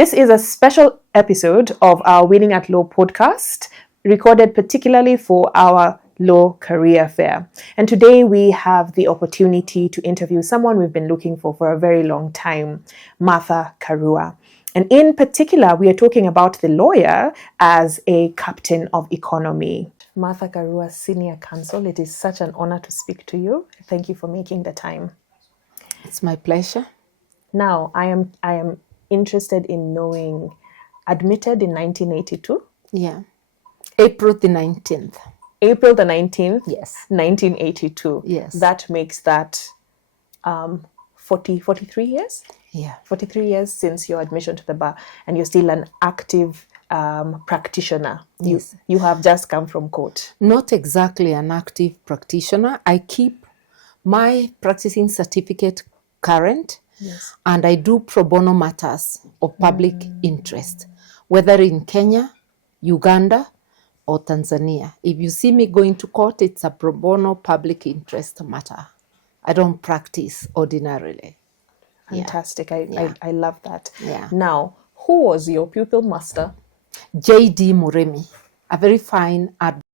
This is a special episode of our Winning at Law podcast, recorded particularly for our law career fair. And today we have the opportunity to interview someone we've been looking for a very long time, Martha Karua. And in particular, we are talking about the lawyer as a captain of economy. Martha Karua, Senior Counsel, it is such an honor to speak to you. Thank you for making the time. It's my pleasure. Now, I am interested in knowing, admitted in 1982? Yeah. April the 19th. April the 19th? Yes. 1982. Yes. That makes that 43 years? Yeah. 43 years since your admission to the bar, and you're still an active practitioner. Yes. You have just come from court. Not exactly an active practitioner. I keep my practicing certificate current. Yes. And I do pro bono matters of public interest, whether in Kenya, Uganda, or Tanzania. If you see me going to court, it's a pro bono public interest matter. I don't practice ordinarily. Fantastic. Yeah. I love that. Yeah. Now, who was your pupil master? J.D. Muremi, a very fine advocate.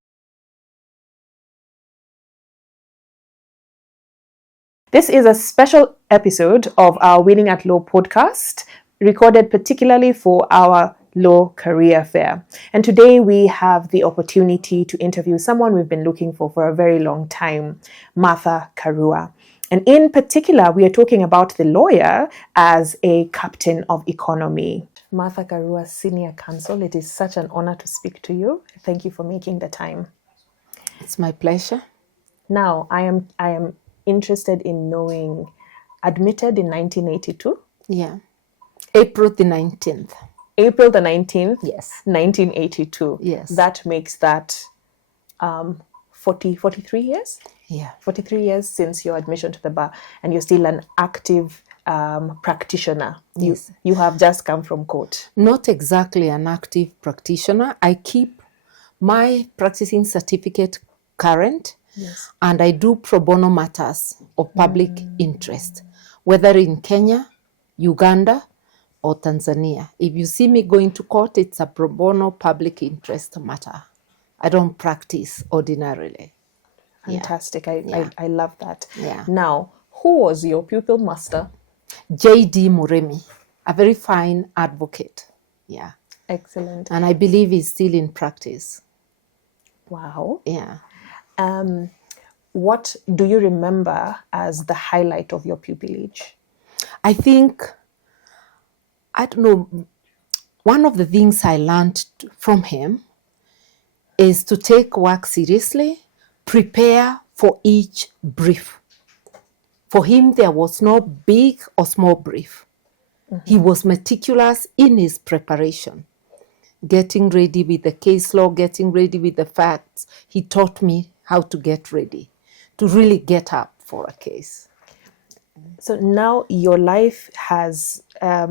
This is a special episode of our Winning at Law podcast, recorded particularly for our law career fair. And today we have the opportunity to interview someone we've been looking for a very long time, Martha Karua. And in particular, we are talking about the lawyer as a captain of economy. Martha Karua, Senior Counsel, it is such an honor to speak to you. Thank you for making the time. It's my pleasure. Now, I am interested in knowing, admitted in 1982? Yeah. April the 19th. April the 19th? Yes. 1982. Yes. That makes that 43 years? Yeah. 43 years since your admission to the bar, and you're still an active practitioner. Yes. You have just come from court. Not exactly an active practitioner. I keep my practicing certificate current. Yes. And I do pro bono matters of public interest, whether in Kenya, Uganda, or Tanzania. If you see me going to court, it's a pro bono public interest matter. I don't practice ordinarily. Fantastic. Yeah. I love that. Yeah. Now, who was your pupil master? J.D. Muremi, a very fine advocate. Yeah. Excellent. And I believe he's still in practice. Wow. Yeah. What do you remember as the highlight of your pupillage? I think, I don't know, one of the things I learned from him is to take work seriously, prepare for each brief. For him, there was no big or small brief. He was meticulous in his preparation, getting ready with the case law, getting ready with the facts. He taught me how to get ready, to really get up for a case. So now your life has a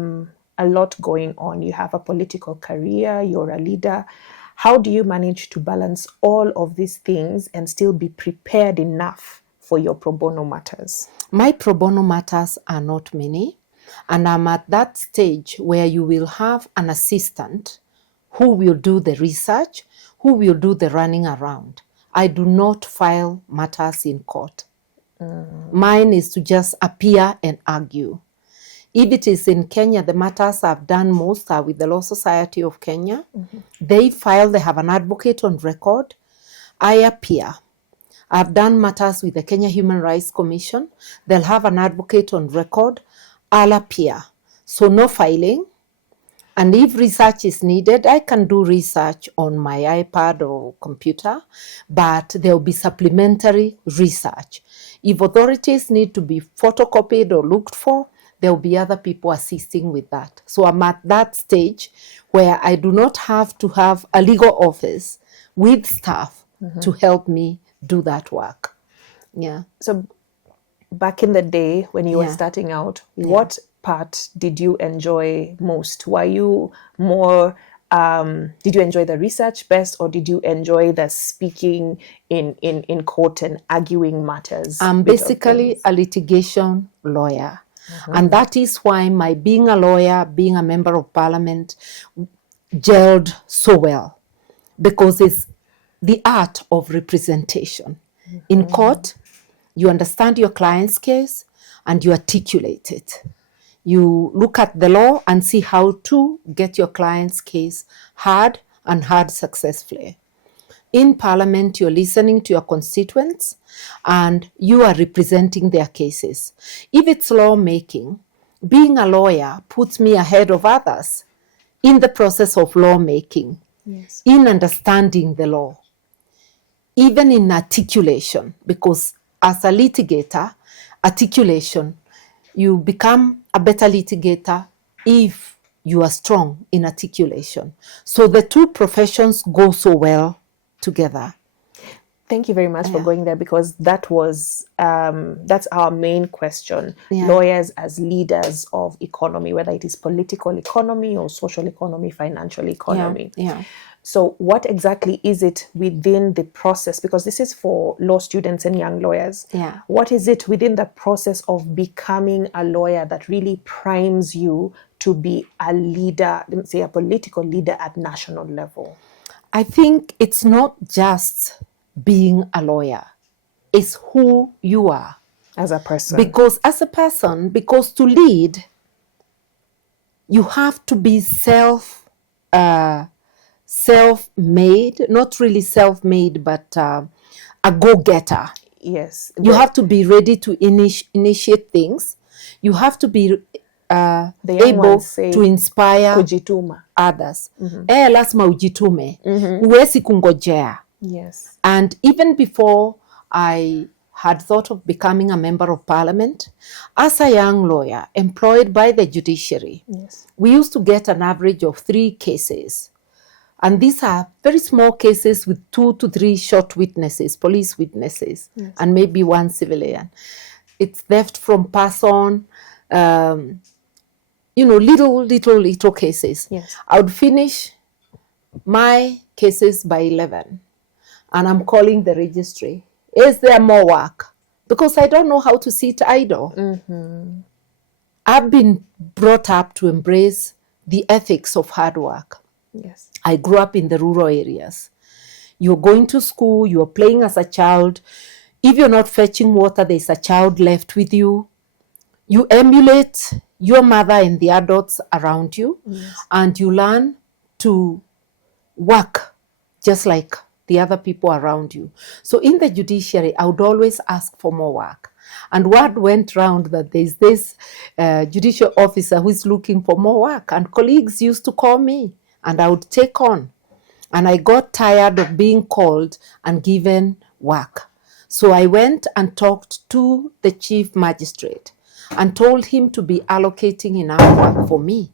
lot going on. You have a political career, you're a leader. How do you manage to balance all of these things and still be prepared enough for your pro bono matters? My pro bono matters are not many, and I'm at that stage where you will have an assistant who will do the research, who will do the running around. I do not file matters in court. Mine is to just appear and argue. If it is in Kenya, the matters I've done most are with the Law Society of Kenya. They file, they have an advocate on record. I appear. I've done matters with the Kenya Human Rights Commission. They'll have an advocate on record. I'll appear. So no filing. And if research is needed, I can do research on my iPad or computer, but there'll be supplementary research. If authorities need to be photocopied or looked for, there'll be other people assisting with that. So I'm at that stage where I do not have to have a legal office with staff to help me do that work. Yeah. So back in the day when you were starting out, what part did you enjoy most? Were you more, did you enjoy the research best, or did you enjoy the speaking in court and arguing matters? I'm basically a litigation lawyer. And that is why my being a lawyer, being a member of parliament, gelled so well, because it's the art of representation. In court, you understand your client's case and you articulate it. You look at the law and see how to get your client's case heard and heard successfully. In parliament, you're listening to your constituents and you are representing their cases. If it's lawmaking, being a lawyer puts me ahead of others in the process of lawmaking, in understanding the law, even in articulation, because as a litigator, articulation, you become a better litigator if you are strong in articulation. So the two professions go so well together. Thank you very much for going there, because that was that's our main question. Lawyers as leaders of economy, whether it is political economy or social economy, financial economy. So what exactly is it within the process? Because this is for law students and young lawyers. What is it within the process of becoming a lawyer that really primes you to be a leader, let's say a political leader at national level? I think it's not just being a lawyer. It's who you are. As a person. Because as a person, because to lead, you have to be self-made, not really self-made, but a go-getter. Yes. You have to be ready to initiate things. You have to be able to inspire kujituma others. Lazima ujitume. Huwezi kungojea. Yes. And even before I had thought of becoming a member of parliament, as a young lawyer employed by the judiciary, we used to get an average of 3 cases. And these are very small cases with 2 to 3 short witnesses, police witnesses, and maybe 1 civilian. It's theft from person, little cases. I would finish my cases by 11. And I'm calling the registry. Is there more work? Because I don't know how to sit idle. I've been brought up to embrace the ethics of hard work. I grew up in the rural areas. You're going to school, you're playing as a child. If you're not fetching water, there's a child left with you. You emulate your mother and the adults around you, and you learn to work just like the other people around you. So in the judiciary, I would always ask for more work. And word went round that there's this judicial officer who is looking for more work. And colleagues used to call me and I would take on. And I got tired of being called and given work. So I went and talked to the chief magistrate and told him to be allocating enough work for me,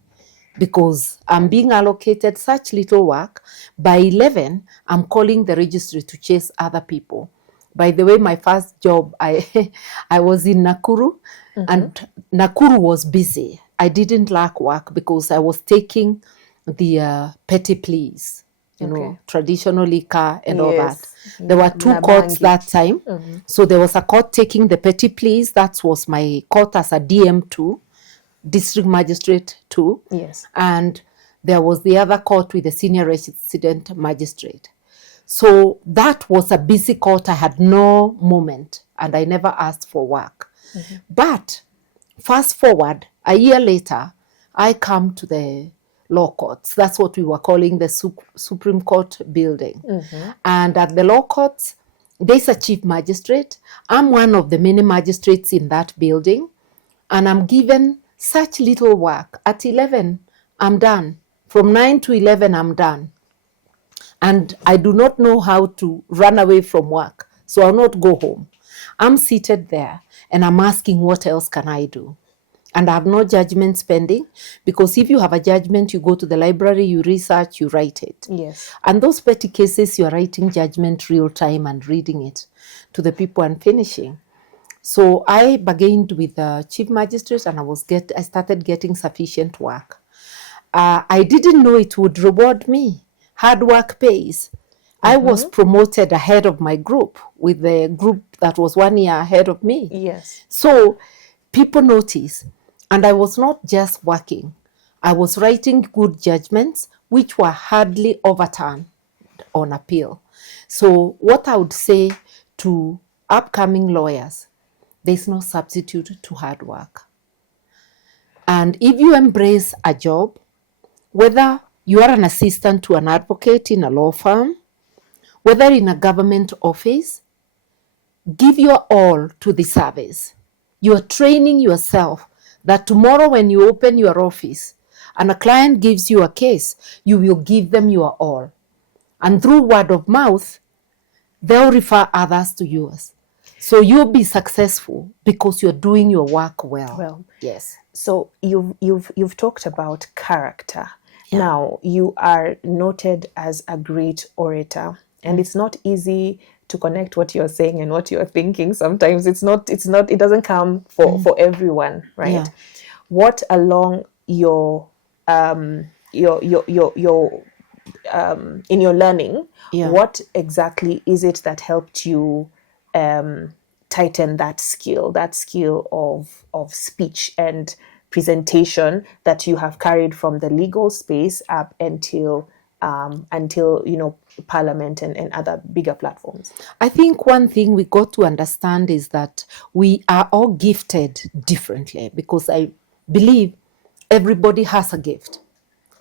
because I'm being allocated such little work. By 11, I'm calling the registry to chase other people. By the way, my first job, I was in Nakuru, and Nakuru was busy. I didn't lack work because I was taking the petty pleas, traditional liquor and all that. There were 2 courts that time. So there was a court taking the petty pleas. That was my court as a DM2. District Magistrate 2. And there was the other court with the senior resident magistrate. So that was a busy court. I had no moment and I never asked for work. But fast forward, a year later, I come to the law courts. That's what we were calling the Supreme Court building. And at the law courts, there's a chief magistrate. I'm one of the many magistrates in that building. And I'm given such little work. At 11, I'm done. From 9 to 11, I'm done. And I do not know how to run away from work. So I'll not go home. I'm seated there and I'm asking, what else can I do? And I have no judgment pending, because if you have a judgment, you go to the library, you research, you write it. And those petty cases, you're writing judgment real time and reading it to the people and finishing. So I bargained with the chief magistrate and I started getting sufficient work. I didn't know it would reward me. Hard work pays. I was promoted ahead of my group, with the group that was 1 year ahead of me. So people notice. And I was not just working. I was writing good judgments, which were hardly overturned on appeal. So what I would say to upcoming lawyers, there's no substitute to hard work. And if you embrace a job, whether you are an assistant to an advocate in a law firm, whether in a government office, give your all to the service. You are training yourself that tomorrow when you open your office and a client gives you a case, you will give them your all. And through word of mouth, they'll refer others to yours. So you'll be successful because you're doing your work well. Well, yes. So you've talked about character. Yeah. Now you are noted as a great orator, and it's not easy to connect what you're saying and what you're thinking. Sometimes it doesn't come for everyone, right? Yeah. What along your in your learning, what exactly is it that helped you tighten that skill of speech and presentation that you have carried from the legal space up until Parliament and other bigger platforms? I think one thing we got to understand is that we are all gifted differently, because I believe everybody has a gift.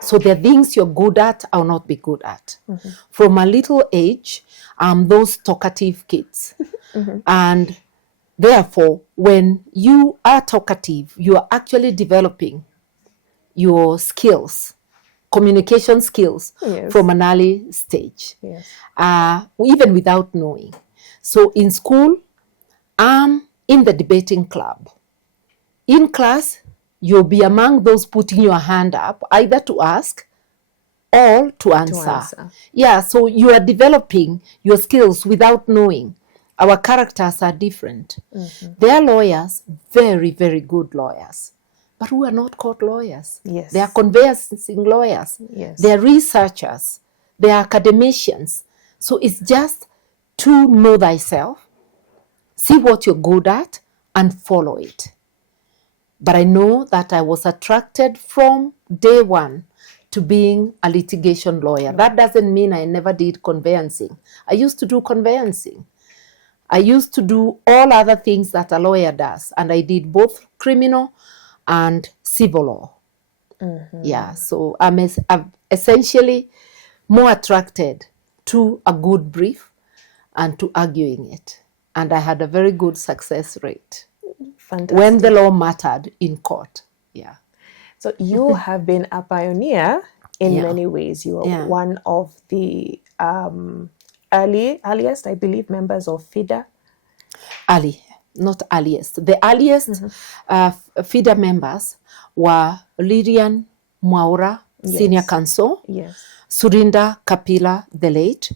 So there are things you're good at or not be good at. Mm-hmm. From a little age, those talkative kids. Mm-hmm. And therefore, when you are talkative, you are actually developing your skills, communication skills, from an early stage, even without knowing. So in school, I'm in the debating club. In class, you'll be among those putting your hand up, either to ask or to answer. Yeah, so you are developing your skills without knowing. Our characters are different. Mm-hmm. They are lawyers, very, very good lawyers, but who are not court lawyers. Yes. They are conveyancing lawyers. Yes. They are researchers. They are academicians. So it's just to know thyself, see what you're good at, and follow it. But I know that I was attracted from day one to being a litigation lawyer. That doesn't mean I never did conveyancing. I used to do conveyancing. I used to do all other things that a lawyer does. And I did both criminal and civil law. Mm-hmm. Yeah, so I'm essentially more attracted to a good brief and to arguing it. And I had a very good success rate. Fantastic. When the law mattered in court. Yeah. So you have been a pioneer in many ways. You are one of the earliest, I believe, members of FIDA. Not earliest. The earliest FIDA members were Lilian Mwaura, Senior Counsel, Surinda Kapila, the late.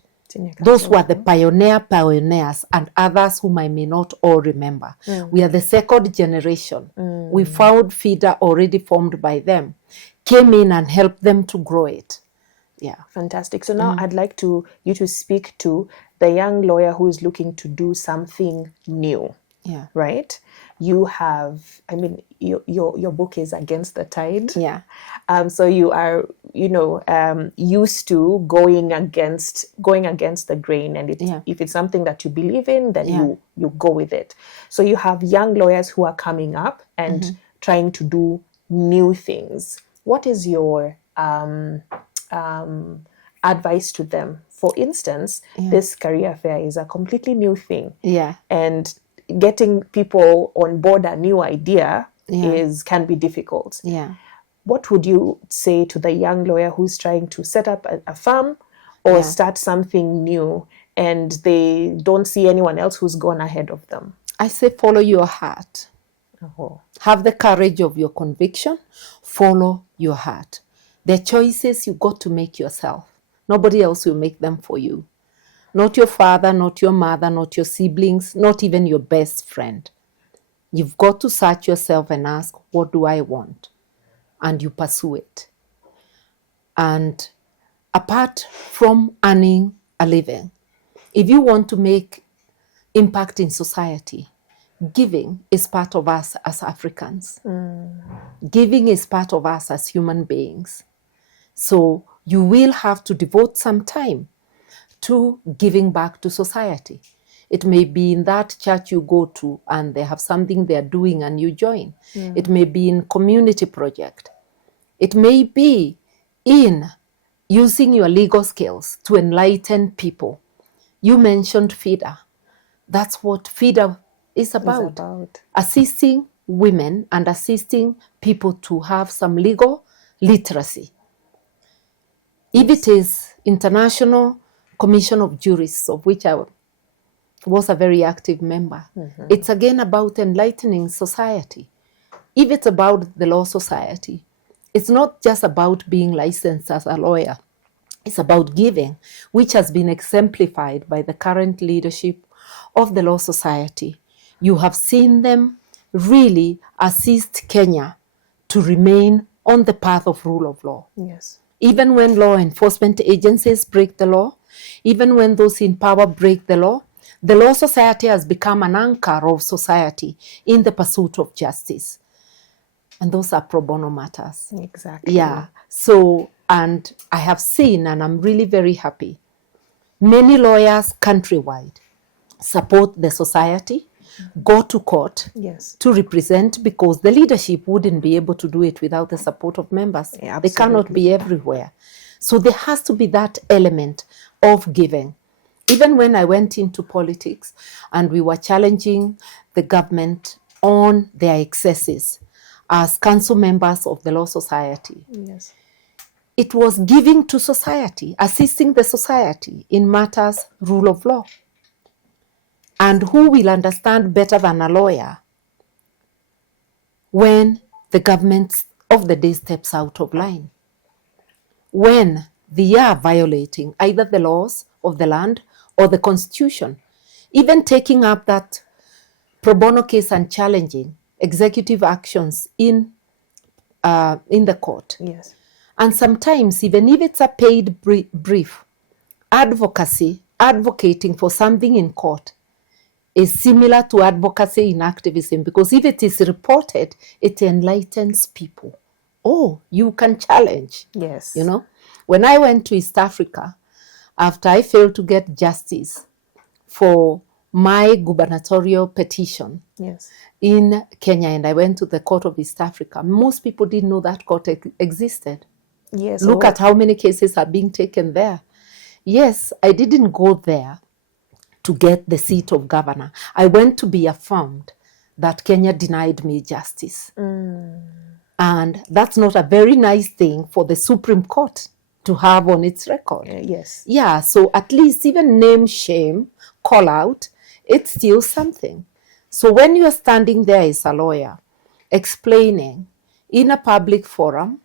Those were the pioneers, and others whom I may not all remember. We are the second generation. We found FIDA already formed by them, came in and helped them to grow it. Yeah. Fantastic. So now I'd like you to speak to the young lawyer who is looking to do something new. Yeah. Right? You have, your book is Against the Tide. Yeah. So you are, used to going against the grain, and if it's something that you believe in, then you go with it. So you have young lawyers who are coming up and trying to do new things. What is your advice to them? For instance, this career fair is a completely new thing. Yeah. And getting people on board a new idea can be difficult. Yeah. What would you say to the young lawyer who's trying to set up a firm or start something new and they don't see anyone else who's gone ahead of them? I say follow your heart. Oh. Have the courage of your conviction. Follow your heart. The choices you got to make yourself. Nobody else will make them for you. Not your father, not your mother, not your siblings, not even your best friend. You've got to search yourself and ask, what do I want? And you pursue it. And apart from earning a living, if you want to make impact in society, giving is part of us as Africans. giving is part of us as human beings. So you will have to devote some time to giving back to society. It may be in that church you go to and they have something they're doing and you join. It may be in community project. It may be in using your legal skills to enlighten people. You mentioned FIDA. That's what FIDA is about. Assisting women and assisting people to have some legal literacy. If it is International Commission of Jurists, of which I was a very active member, it's again about enlightening society. If it's about the Law Society, it's not just about being licensed as a lawyer. It's about giving, which has been exemplified by the current leadership of the Law Society. You have seen them really assist Kenya to remain on the path of rule of law. Yes. Even when law enforcement agencies break the law, even when those in power break the Law Society has become an anchor of society in the pursuit of justice. And those are pro bono matters. Exactly. Yeah. So, and I have seen, and I'm really very happy, many lawyers countrywide support the society, go to court to represent, because the leadership wouldn't be able to do it without the support of members. Yeah, they cannot be everywhere. So there has to be that element of giving. Even when I went into politics and we were challenging the government on their excesses as council members of the Law Society, it was giving to society, assisting the society in matters rule of law. And who will understand better than a lawyer when the government of the day steps out of line? When they are violating either the laws of the land or the Constitution, even taking up that pro bono case and challenging executive actions in the court. Yes. And sometimes, even if it's a paid brief, advocating for something in court is similar to advocacy in activism, because if it is reported, it enlightens people. Oh, you can challenge. Yes. You know, when I went to East Africa, after I failed to get justice for my gubernatorial petition in Kenya, and I went to the Court of East Africa, most people didn't know that court existed. Yes. Look at how many cases are being taken there. Yes, I didn't go there to get the seat of governor. I went to be affirmed that Kenya denied me justice. And that's not a very nice thing for the Supreme Court to have on its record. Yes. Yeah, so at least even name, shame, call out, it's still something. So when you are standing there as a lawyer, explaining in a public forum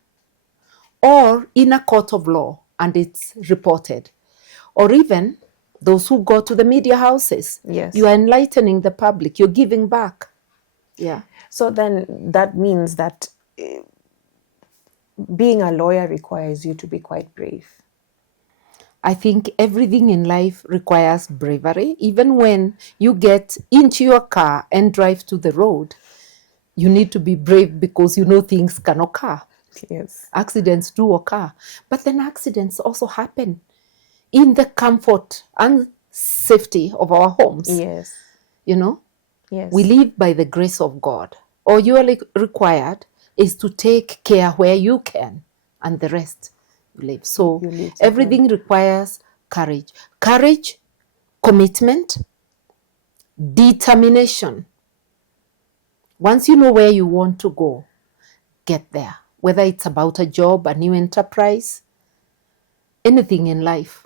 or in a court of law, and it's reported, or even those who go to the media houses, you are enlightening the public, you're giving back. Yeah. So then that means that being a lawyer requires you to be quite brave. I think everything in life requires bravery. Even when you get into your car and drive to the road, you need to be brave, because you know things can occur. Yes. Accidents do occur. But then accidents also happen in the comfort and safety of our homes. Yes. You know? Yes. We live by the grace of God. All you are required is to take care where you can, and the rest you live. So everything requires courage. Courage, commitment, determination. Once you know where you want to go, get there. Whether it's about a job, a new enterprise, anything in life,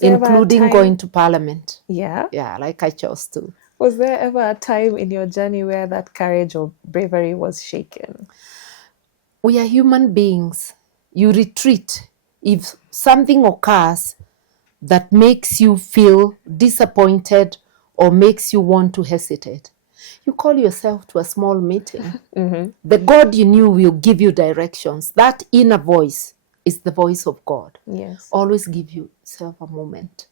including going to parliament. Yeah? Yeah, like I chose to. Was there ever a time in your journey where that courage or bravery was shaken? We are human beings. You retreat if something occurs that makes you feel disappointed or makes you want to hesitate. You call yourself to a small meeting. The God you knew will give you directions. That inner voice is the voice of God. Yes. Always give yourself a moment.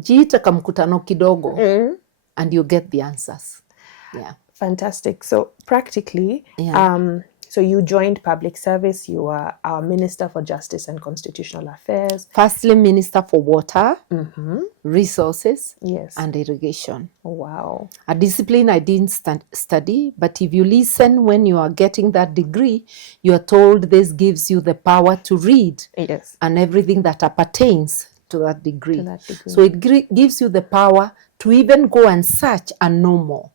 Jiita kamkutano kidogo, and you get the answers. Yeah. Fantastic. So practically, Yeah. so you joined public service. You are our Minister for Justice and Constitutional Affairs. Firstly, Minister for Water, Resources, Yes. and Irrigation. Wow. A discipline I didn't study, but if you listen when you are getting that degree, you are told this gives you the power to read Yes. and everything that appertains to that degree. To that degree. So it gives you the power to even go and search and know more.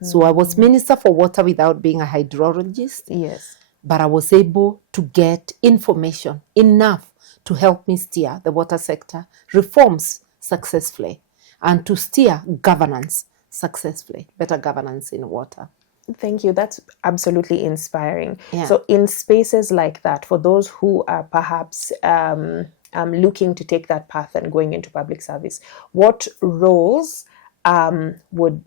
So I was Minister for Water without being a hydrologist. Yes. But I was able to get information enough to help me steer the water sector reforms successfully and to steer governance successfully, better governance in water. Thank you. That's absolutely inspiring. Yeah. So in spaces like that, for those who are perhaps looking to take that path and going into public service, what roles would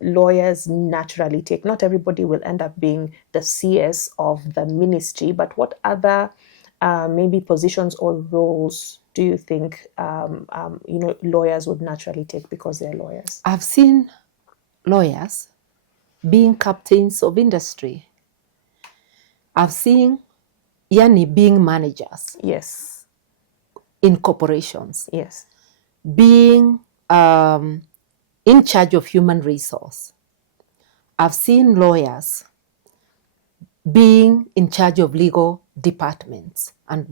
lawyers naturally take? Not everybody will end up being the CS of the ministry, but what other maybe positions or roles do you think lawyers would naturally take because they're lawyers? I've seen lawyers being captains of industry. I've seen being managers. Yes. In corporations. Yes. Being in charge of human resource. I've seen lawyers being in charge of legal departments and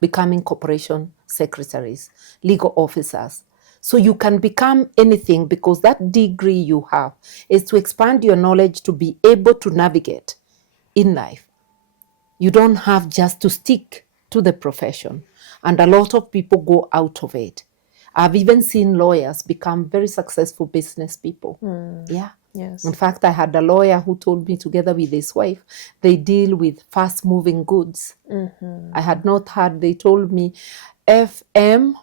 becoming corporation secretaries, legal officers. So you can become anything because that degree you have is to expand your knowledge to be able to navigate in life. You don't have just to stick to the profession. And a lot of people go out of it. I've even seen lawyers become very successful business people. Yeah. Yes. In fact, I had a lawyer who told me together with his wife, they deal with fast-moving goods. I had not heard, they told me FMCG,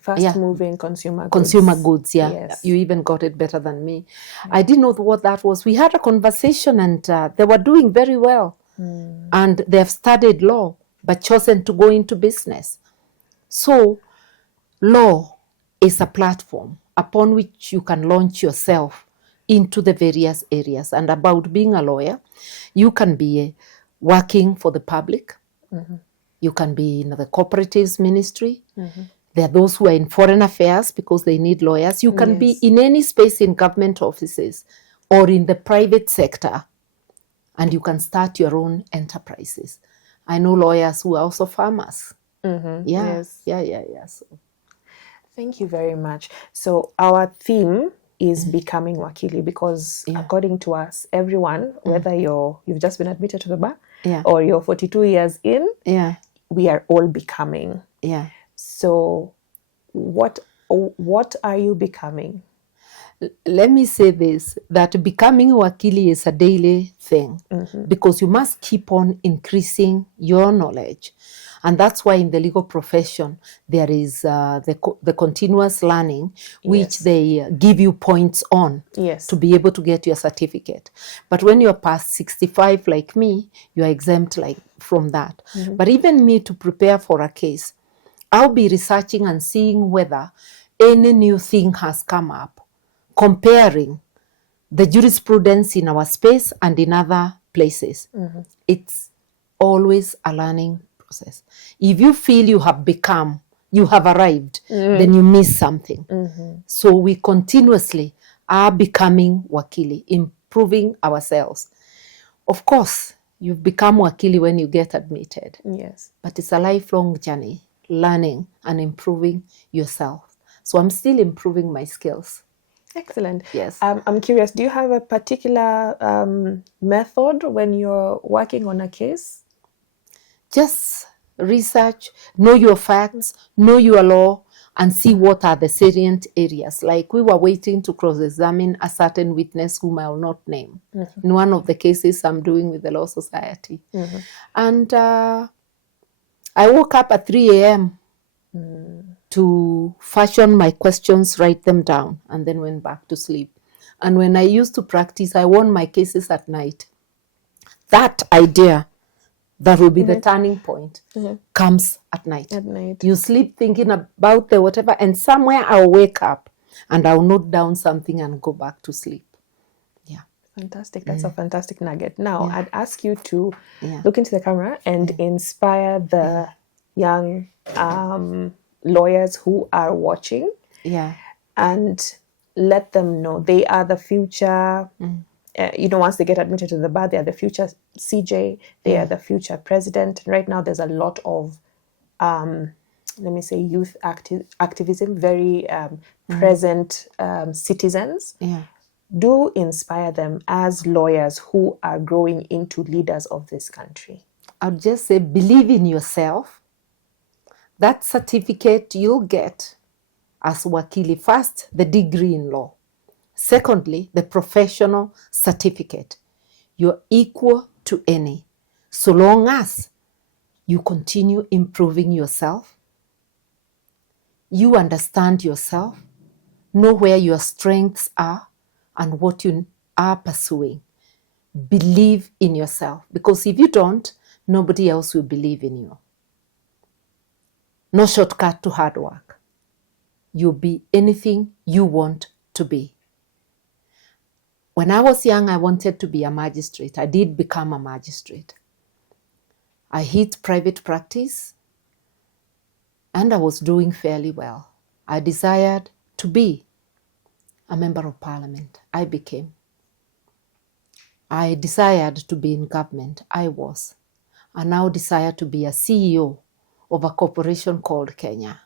fast-moving consumer goods. Consumer goods, yeah. Yes. You even got it better than me. I didn't know what that was. We had a conversation and they were doing very well. And they have studied law, but chosen to go into business. So, law is a platform upon which you can launch yourself into the various areas. And about being a lawyer, you can be working for the public. You can be in the cooperatives ministry. There are those who are in foreign affairs because they need lawyers. You can be in any space in government offices or in the private sector, and you can start your own enterprises. I know lawyers who are also farmers. Yeah. So. Thank you very much. So our theme is becoming wakili because according to us, everyone, whether you've just been admitted to the bar or you're 42 years in, we are all becoming. Yeah. So what are you becoming? Let me say this, that becoming wakili is a daily thing because you must keep on increasing your knowledge. And that's why in the legal profession, there is the continuous learning, which they give you points on to be able to get your certificate. But when you're past 65 like me, you're exempt from that. But even me, to prepare for a case, I'll be researching and seeing whether any new thing has come up, comparing the jurisprudence in our space and in other places. It's always a learning process. If you feel you have arrived, then you miss something. So we continuously are becoming wakili, improving ourselves. Of course, you've become wakili when you get admitted. Yes. But it's a lifelong journey, learning and improving yourself. So I'm still improving my skills. Excellent. Yes. I'm curious, do you have a particular method when you're working on a case? Just research, know your facts, know your law, and see what are the salient areas. Like we were waiting to cross-examine a certain witness whom I will not name in one of the cases I'm doing with the Law Society. And I woke up at 3 a.m. to fashion my questions, write them down, and then went back to sleep. And when I used to practice, I won my cases at night. That idea, that will be the turning point, comes at night. At night. You sleep thinking about the whatever, and somewhere I'll wake up and I'll note down something and go back to sleep. Yeah. Fantastic. That's a fantastic nugget. Now, Yeah. I'd ask you to Yeah. look into the camera and inspire the young lawyers who are watching, Yeah. and let them know they are the future. Once they get admitted to the bar, they are the future CJ, they are the future president. Right now, there's a lot of, let me say, youth activism, very present citizens. Yeah. Do inspire them as lawyers who are growing into leaders of this country. I'll just say, believe in yourself. That certificate you'll get as wakili, first, the degree in law. Secondly, the professional certificate. You're equal to any, so long as you continue improving yourself, you understand yourself, know where your strengths are and what you are pursuing. Believe in yourself, because if you don't, nobody else will believe in you. No shortcut to hard work. You'll be anything you want to be. When I was young, I wanted to be a magistrate. I did become a magistrate. I hit private practice and I was doing fairly well. I desired to be a member of parliament. I became. I desired to be in government. I was. I now desire to be a CEO of a corporation called Kenya.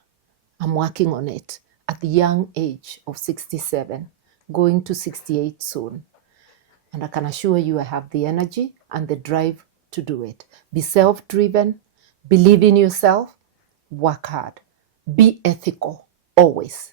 I'm working on it at the young age of 67, going to 68 soon. And I can assure you I have the energy and the drive to do it. Be self-driven, believe in yourself, work hard, be ethical always.